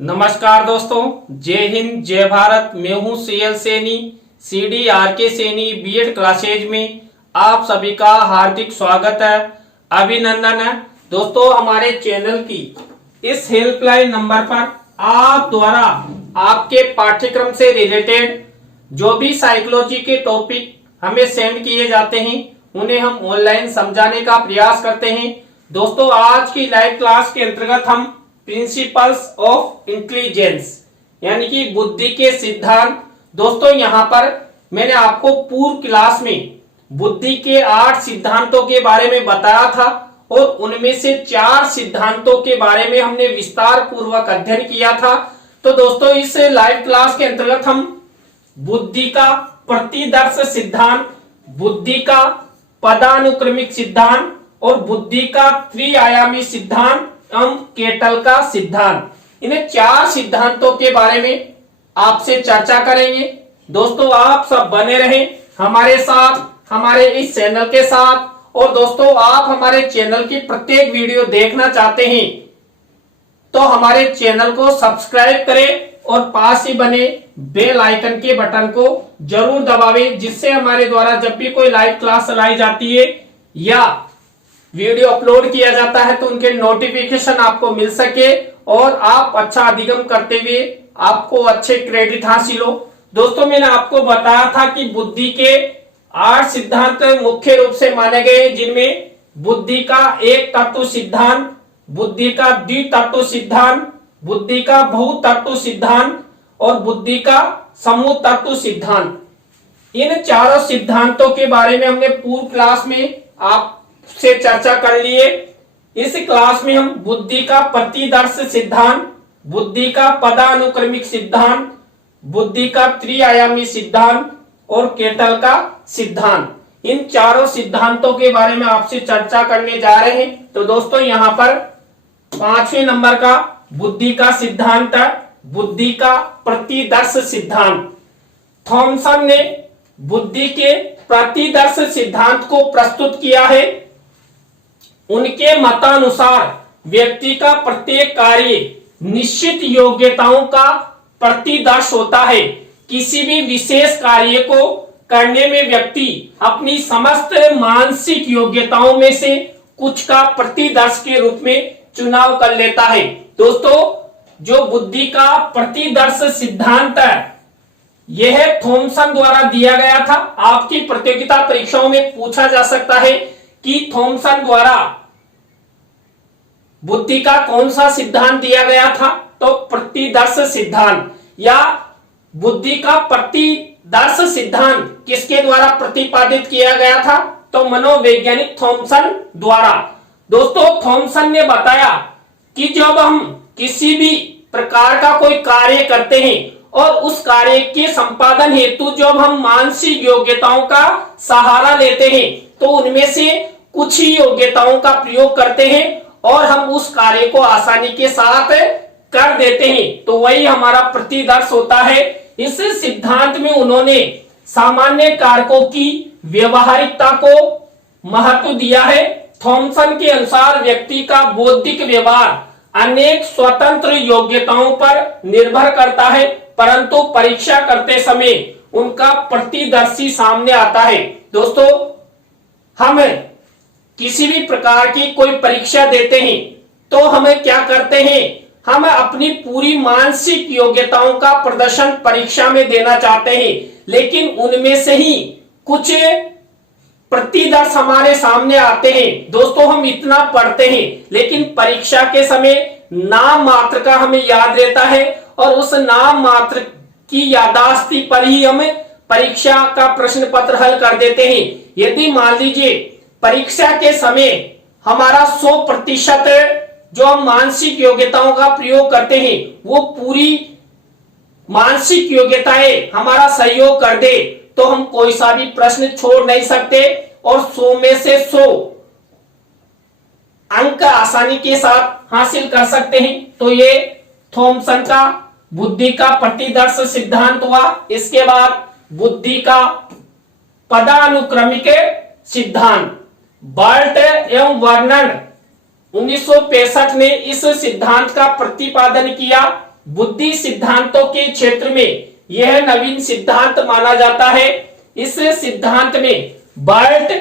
नमस्कार दोस्तों, जय हिंद जय भारत। मैं हूं CL Saini, CDRK Saini BEd classes में आप सभी का हार्दिक स्वागत है, अभिनंदन है। दोस्तों, हमारे चैनल की इस हेल्पलाइन नंबर पर आप द्वारा आपके पाठ्यक्रम से रिलेटेड जो भी साइकोलॉजी के टॉपिक हमें सेंड किए जाते हैं उन्हें हम ऑनलाइन समझाने का प्रयास करते हैं। दोस्तों, आज की लाइव क्लास के अंतर्गत हम प्रिंसिपल्स ऑफ इंटेलिजेंस यानी कि बुद्धि के सिद्धांत। दोस्तों, यहां पर मैंने आपको पूर्व क्लास में बुद्धि के 8 सिद्धांतों के बारे में बताया था और उनमें से 4 सिद्धांतों के बारे में हमने विस्तार पूर्वक अध्ययन किया था। तो दोस्तों, इस लाइव क्लास के अंतर्गत हम बुद्धि का प्रतिदर्श सिद्धांत, बुद्धि का पदानुक्रमिक सिद्धांत और बुद्धि का त्रिआयामी सिद्धांत केटल का सिद्धांत, इन्हें 4 सिद्धांतों के बारे में आपसे चर्चा करेंगे। दोस्तों, आप सब बने रहें हमारे साथ, हमारे इस चैनल के साथ। और दोस्तों, आप हमारे चैनल की प्रत्येक वीडियो देखना चाहते हैं तो हमारे चैनल को सब्सक्राइब करें और पास ही बने बेल आइकन के बटन को जरूर दबावें, जिससे हमारे द्वारा जब भी कोई लाइव क्लास चलाई जाती है या वीडियो अपलोड किया जाता है तो उनके नोटिफिकेशन आपको मिल सके और आप अच्छा अधिगम करते हुए आपको अच्छे क्रेडिट हासिल हो। दोस्तों, मैंने आपको बताया था कि बुद्धि के 8 सिद्धांत मुख्य रूप से माने गए, जिनमें बुद्धि का एक तत्व सिद्धांत, बुद्धि का द्वितत्व सिद्धांत, बुद्धि का बहुतत्व सिद्धांत और बुद्धि का समूह तत्व सिद्धांत। इन चारों सिद्धांतों के बारे में हमने पूर्व क्लास में आपसे चर्चा कर लिए। इस क्लास में हम बुद्धि का प्रतिदर्श सिद्धांत, बुद्धि का पदानुक्रमिक सिद्धांत, बुद्धि का त्रिआयामी सिद्धांत और केटल का सिद्धांत, इन चारों सिद्धांतों के बारे में आपसे चर्चा करने जा रहे हैं। तो दोस्तों, यहां पर 5वें नंबर का बुद्धि का सिद्धांत है, बुद्धि का प्रतिदर्श सिद्धांत। थॉमसन ने बुद्धि के प्रतिदर्श सिद्धांत को प्रस्तुत किया है। उनके मतानुसार व्यक्ति का प्रत्येक कार्य निश्चित योग्यताओं का प्रतिदर्श होता है। किसी भी विशेष कार्य को करने में व्यक्ति अपनी समस्त मानसिक योग्यताओं में से कुछ का प्रतिदर्श के रूप में चुनाव कर लेता है। दोस्तों, जो बुद्धि का प्रतिदर्श सिद्धांत है यह थॉमसन द्वारा दिया गया था। आपकी प्रतियोगिता परीक्षाओं में पूछा जा सकता है कि थॉमसन द्वारा बुद्धि का कौन सा सिद्धांत दिया गया था, तो प्रतिदर्श सिद्धांत। या बुद्धि का प्रतिदर्श सिद्धांत किसके द्वारा प्रतिपादित किया गया था, तो मनोवैज्ञानिक थॉमसन द्वारा। दोस्तों, थॉमसन ने बताया कि जब हम किसी भी प्रकार का कोई कार्य करते हैं और उस कार्य के संपादन हेतु जब हम मानसिक योग्यताओं का सहारा लेते हैं तो उनमें से कुछ ही योग्यताओं का प्रयोग करते हैं और हम उस कार्य को आसानी के साथ कर देते हैं, तो वही हमारा प्रतिदर्श होता है। इस सिद्धांत में उन्होंने सामान्य कारकों की व्यवहारिकता को महत्व दिया है। थॉमसन के अनुसार व्यक्ति का बौद्धिक व्यवहार अनेक स्वतंत्र योग्यताओं पर निर्भर करता है, परंतु परीक्षा करते समय उनका प्रतिदर्शी सामने आता है। दोस्तों, हम किसी भी प्रकार की कोई परीक्षा देते हैं तो हमें क्या करते हैं, हम अपनी पूरी मानसिक योग्यताओं का प्रदर्शन परीक्षा में देना चाहते हैं, लेकिन उनमें से ही कुछ प्रतिदर्श हमारे सामने आते हैं। दोस्तों, हम इतना पढ़ते हैं लेकिन परीक्षा के समय नाम मात्र का हमें याद रहता है और उस नाम मात्र की याददाश्ती पर ही हम परीक्षा का प्रश्न पत्र हल कर देते हैं। यदि मान लीजिए परीक्षा के समय हमारा 100% जो हम मानसिक योग्यताओं का प्रयोग करते हैं वो पूरी मानसिक योग्यताएं हमारा सहयोग कर दे तो हम कोई सा भी प्रश्न छोड़ नहीं सकते और 100 में से 100 अंक आसानी के साथ हासिल कर सकते हैं। तो ये थॉमसन का बुद्धि का प्रतिदर्श सिद्धांत हुआ। इसके बाद बुद्धि का पदानुक्रमिक सिद्धांत। बर्ट एवं वर्नन 1965 ने इस सिद्धांत का प्रतिपादन किया। बुद्धि सिद्धांतों के क्षेत्र में यह नवीन सिद्धांत माना जाता है। इस सिद्धांत में बर्ट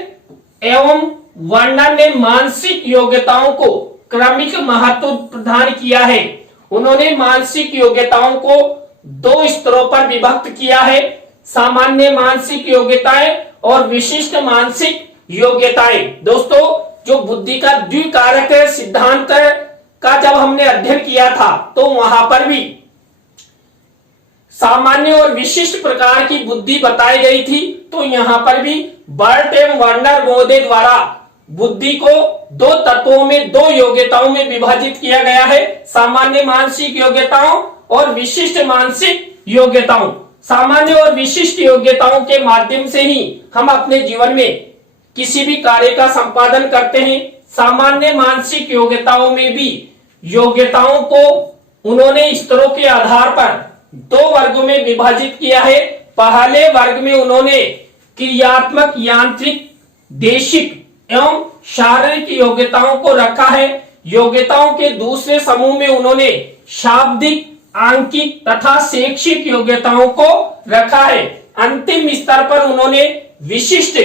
एवं वर्नर ने मानसिक योग्यताओं को क्रमिक महत्व प्रदान किया है। उन्होंने मानसिक योग्यताओं को दो स्तरों पर विभक्त किया है, सामान्य मानसिक योग्यताएं और विशिष्ट मानसिक योग्यताएं। दोस्तों, जो बुद्धि का द्विकारक सिद्धांत का जब हमने अध्ययन किया था तो वहां पर भी सामान्य और विशिष्ट प्रकार की बुद्धि बताई गई थी। तो यहां पर भी बर्ट एवं वर्नर महोदय द्वारा बुद्धि को दो तत्वों में, दो योग्यताओं में विभाजित किया गया है, सामान्य मानसिक योग्यताओं और विशिष्ट मानसिक योग्यताओं। सामान्य और विशिष्ट योग्यताओं के माध्यम से ही हम अपने जीवन में किसी भी कार्य का संपादन करते हैं। सामान्य मानसिक योग्यताओं में भी योग्यताओं को उन्होंने स्तरों के आधार पर दो वर्गों में विभाजित किया है। पहले वर्ग में उन्होंने क्रियात्मक, यांत्रिक, देशिक एवं शारीरिक योग्यताओं को रखा है। योग्यताओं के दूसरे समूह में उन्होंने शाब्दिक, आंकिक तथा शैक्षिक योग्यताओं को रखा है। अंतिम स्तर पर उन्होंने विशिष्ट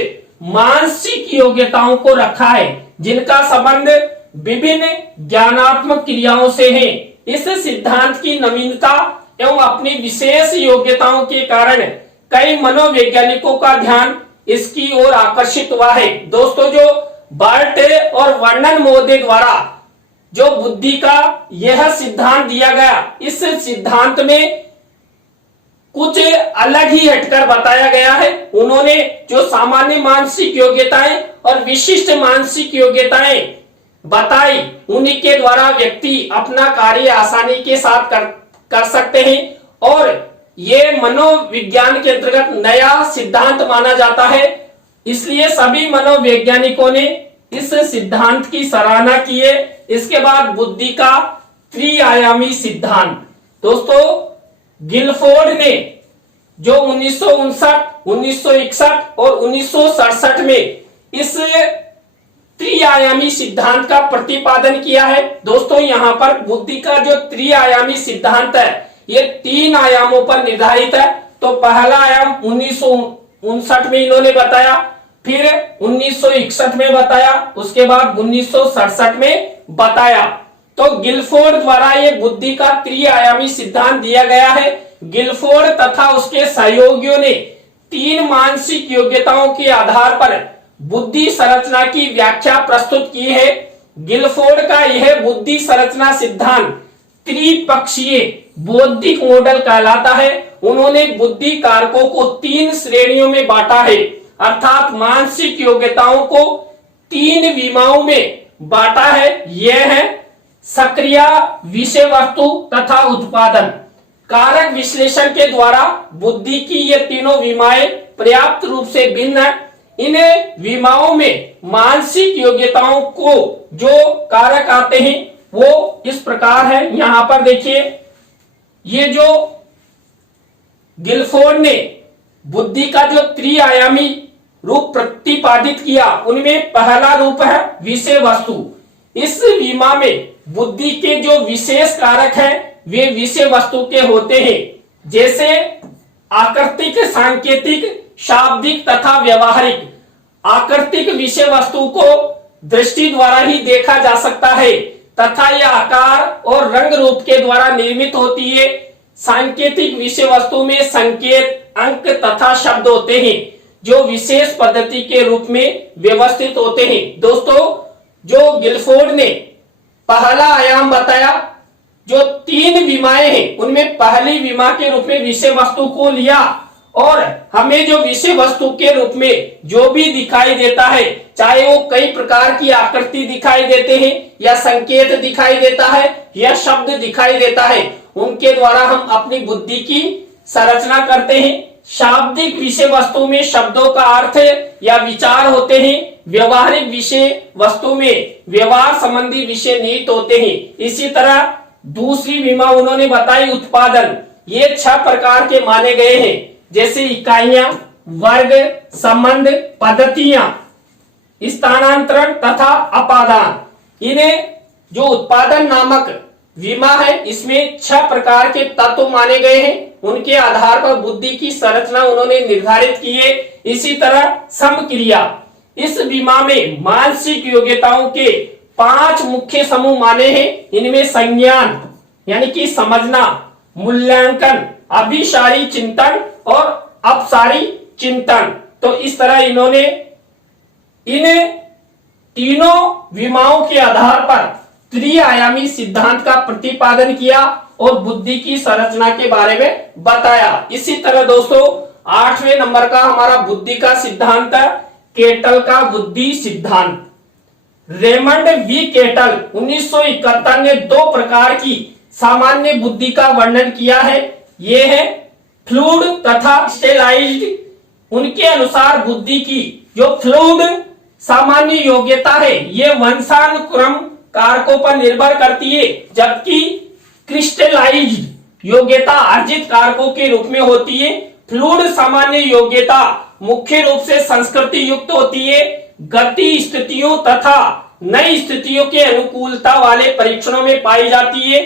मानसिक योग्यताओं को रखा है, जिनका संबंध विभिन्न ज्ञानात्मक क्रियाओं से है। इस सिद्धांत की नवीनता एवं अपनी विशेष योग्यताओं के कारण कई मनोवैज्ञानिकों का ध्यान इसकी ओर आकर्षित हुआ है। दोस्तों, जो बर्ट और वर्नर महोदय द्वारा जो बुद्धि का यह सिद्धांत दिया गया, इस सिद्धांत में कुछ अलग ही हटकर बताया गया है। उन्होंने जो सामान्य मानसिक योग्यताएं और विशिष्ट मानसिक योग्यताएं बताई, उन्हीं के द्वारा व्यक्ति अपना कार्य आसानी के साथ कर सकते हैं और ये मनोविज्ञान के अंतर्गत नया सिद्धांत माना जाता है। इसलिए सभी मनोवैज्ञानिकों ने इस सिद्धांत की सराहना की है। इसके बाद बुद्धि का त्रिआयामी सिद्धांत। दोस्तों, गिलफोर्ड ने जो 1959, 1961 और 1967 में इस त्रिआयामी सिद्धांत का प्रतिपादन किया है। दोस्तों, यहाँ पर बुद्धि का जो त्रिआयामी सिद्धांत है, ये 3 आयामों पर निर्धारित है। तो पहला आयाम 1959 में इन्होंने बताया, फिर 1961 में बताया, उसके बाद 1967 में बताया। तो गिलफोर्ड द्वारा ये बुद्धि का त्रिआयामी सिद्धांत दिया गया है। गिलफोर्ड तथा उसके सहयोगियों ने 3 मानसिक योग्यताओं के आधार पर बुद्धि संरचना की व्याख्या प्रस्तुत की है। गिलफोर्ड का यह बुद्धि संरचना सिद्धांत त्रिपक्षीय बौद्धिक मॉडल कहलाता है। उन्होंने बुद्धि कारकों को 3 श्रेणियों में बांटा है, अर्थात मानसिक योग्यताओं को 3 विमाओं में बांटा है। यह है सक्रिया, विषय वस्तु तथा उत्पादन। कारक विश्लेषण के द्वारा बुद्धि की ये तीनों विमाएं पर्याप्त रूप से भिन्न है। इन विमाओं में मानसिक योग्यताओं को जो कारक आते हैं वो इस प्रकार है। यहां पर देखिए, ये जो गिलफोर्ड ने बुद्धि का जो त्रिआयामी रूप प्रतिपादित किया, उनमें पहला रूप है विषय वस्तु। इस विमा में बुद्धि के जो विशेष कारक हैं वे विषय वस्तु के होते हैं, जैसे आकृतिक, सांकेतिक, शाब्दिक तथा व्यवहारिक। आकृतिक विषय वस्तु को दृष्टि द्वारा ही देखा जा सकता है तथा यह आकार और रंग रूप के द्वारा निर्मित होती है। सांकेतिक विषय वस्तु में संकेत, अंक तथा शब्द होते हैं जो विशेष पद्धति के रूप में व्यवस्थित होते हैं। दोस्तों, जो गिलफोर्ड ने पहला आयाम बताया, जो 3 विमाएं हैं उनमें पहली विमा के रूप में विषय वस्तु को लिया और हमें जो विषय वस्तु के रूप में जो भी दिखाई देता है, चाहे वो कई प्रकार की आकृति दिखाई देते हैं या संकेत दिखाई देता है या शब्द दिखाई देता है, उनके द्वारा हम अपनी बुद्धि की संरचना करते हैं। शाब्दिक विषय वस्तु में शब्दों का अर्थ या विचार होते हैं। व्यवहारिक विषय वस्तु में व्यवहार संबंधी विषय निहित होते हैं। इसी तरह दूसरी विमा उन्होंने बताई उत्पादन। ये 6 प्रकार के माने गए हैं, जैसे इकाइयां, वर्ग, संबंध, पद्धतियां, स्थानांतरण तथा अपादान। इन्हें जो उत्पादन नामक विमा है, इसमें 6 प्रकार के तत्व माने गए हैं, उनके आधार पर बुद्धि की संरचना उन्होंने निर्धारित की है। इसी तरह समक्रिया, इस विमा में मानसिक योग्यताओं के 5 मुख्य समूह माने हैं। इनमें संज्ञान यानी कि समझना, मूल्यांकन, अभिसारी चिंतन और अपसारी चिंतन। तो इस तरह इन्होंने इन तीनों विमाओं के आधार पर त्रिआयामी सिद्धांत का प्रतिपादन किया और बुद्धि की संरचना के बारे में बताया। इसी तरह दोस्तों 8वें नंबर का हमारा बुद्धि का सिद्धांत है केटल का बुद्धि सिद्धांत। रेमंड वी केटल 1971 ने 2 प्रकार की सामान्य बुद्धि का वर्णन किया है। ये है फ्लूइड तथा स्टेलाइज्ड। उनके अनुसार बुद्धि की जो फ्लूइड सामान्य योग्यता है ये वंशानुक्रम कारकों पर निर्भर करती है, जबकि क्रिस्टलाइज्ड योग्यता अर्जित कारकों के रूप में होती है। फ्लूइड सामान्य योग्यता मुख्य रूप से संस्कृति युक्त होती है, गति स्थितियों तथा नई स्थितियों के अनुकूलता वाले परीक्षणों में पाई जाती है।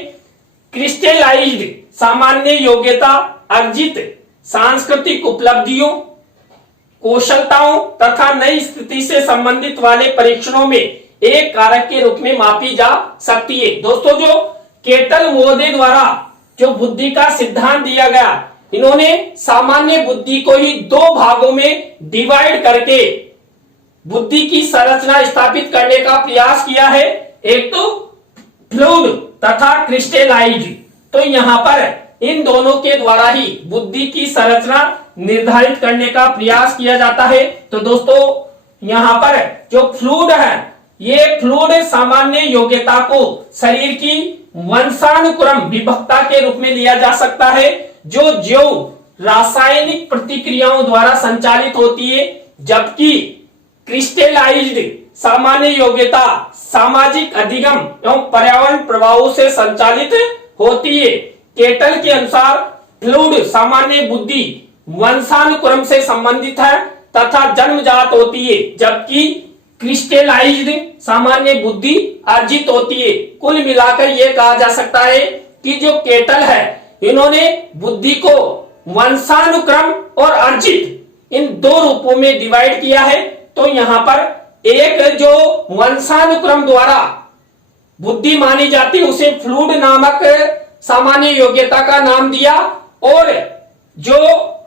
क्रिस्टलाइज्ड सामान्य योग्यता अर्जित सांस्कृतिक उपलब्धियों, कौशलताओं तथा नई स्थिति से संबंधित वाले परीक्षणों में एक कारक के रूप में मापी जा सकती है। दोस्तों जो केटल महोदय द्वारा जो बुद्धि का सिद्धांत दिया गया, इन्होंने सामान्य बुद्धि को ही 2 भागों में डिवाइड करके बुद्धि की संरचना स्थापित करने का प्रयास किया है। एक तो फ्लूइड तथा क्रिस्टलाइज्ड। तो यहाँ पर इन दोनों के द्वारा ही बुद्धि की संरचना निर्धारित करने का प्रयास किया जाता है। तो दोस्तों यहाँ पर जो फ्लूइड है, ये फ्लूइड सामान्य योग्यता को शरीर की वंशानुक्रम विभक्ता के रूप में लिया जा सकता है, जो रासायनिक प्रतिक्रियाओं द्वारा संचालित होती है, जबकि क्रिस्टलाइज्ड सामान्य योग्यता सामाजिक अधिगम एवं पर्यावरण प्रभावों से संचालित होती है। केटल के अनुसार फ्लूइड सामान्य बुद्धि वंशानुक्रम से संबंधित है तथा जन्मजात होती है, जबकि क्रिस्टलाइज्ड सामान्य बुद्धि अर्जित होती है। कुल मिलाकर यह कहा जा सकता है कि जो केटल है, इन्होंने बुद्धि को वंशानुक्रम और अर्जित इन 2 रूपों में डिवाइड किया है। तो यहाँ पर एक जो वंशानुक्रम द्वारा बुद्धि मानी जाती है उसे फ्लूइड नामक सामान्य योग्यता का नाम दिया, और जो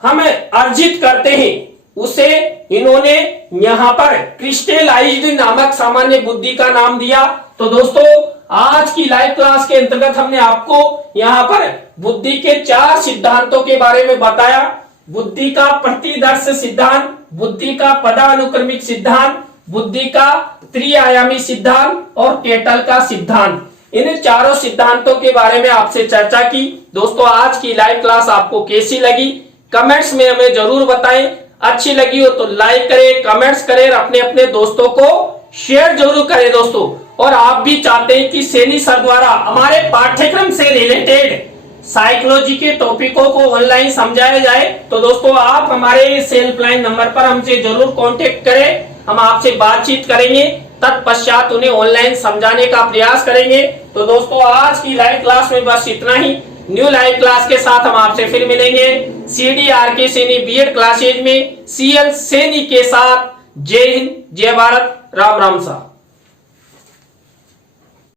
हम अर्जित करते हैं उसे इन्होंने यहाँ पर क्रिस्टलाइज्ड नामक सामान्य बुद्धि का नाम दिया। तो दोस्तों आज की लाइव क्लास के अंतर्गत हमने आपको यहाँ पर बुद्धि के 4 सिद्धांतों के बारे में बताया। बुद्धि का प्रतिदर्श सिद्धांत, बुद्धि का पदानुक्रमिक सिद्धांत, बुद्धि का त्रिआयामी सिद्धांत और केटल का सिद्धांत। इन चारों सिद्धांतों के बारे में आपसे चर्चा की। दोस्तों आज की लाइव क्लास आपको कैसी लगी कमेंट्स में हमें जरूर बताएं। अच्छी लगी हो तो लाइक करें, कमेंट्स करें, अपने अपने दोस्तों को शेयर जरूर करें दोस्तों। और आप भी चाहते हैं कि सैनी सर द्वारा हमारे पाठ्यक्रम से रिलेटेड साइकोलॉजी के टॉपिकों को ऑनलाइन समझाया जाए, तो दोस्तों आप हमारे हेल्पलाइन नंबर पर हमसे जरूर कांटेक्ट करें। हम आपसे बातचीत करेंगे, तत्पश्चात उन्हें ऑनलाइन समझाने का प्रयास करेंगे। तो दोस्तों आज की लाइव क्लास में बस इतना ही। न्यू लाइव क्लास के साथ हम आपसे फिर मिलेंगे CDRK सैनी बीएड क्लासेज में CL सैनी के साथ। जय हिंद, जय भारत, राम राम साहब।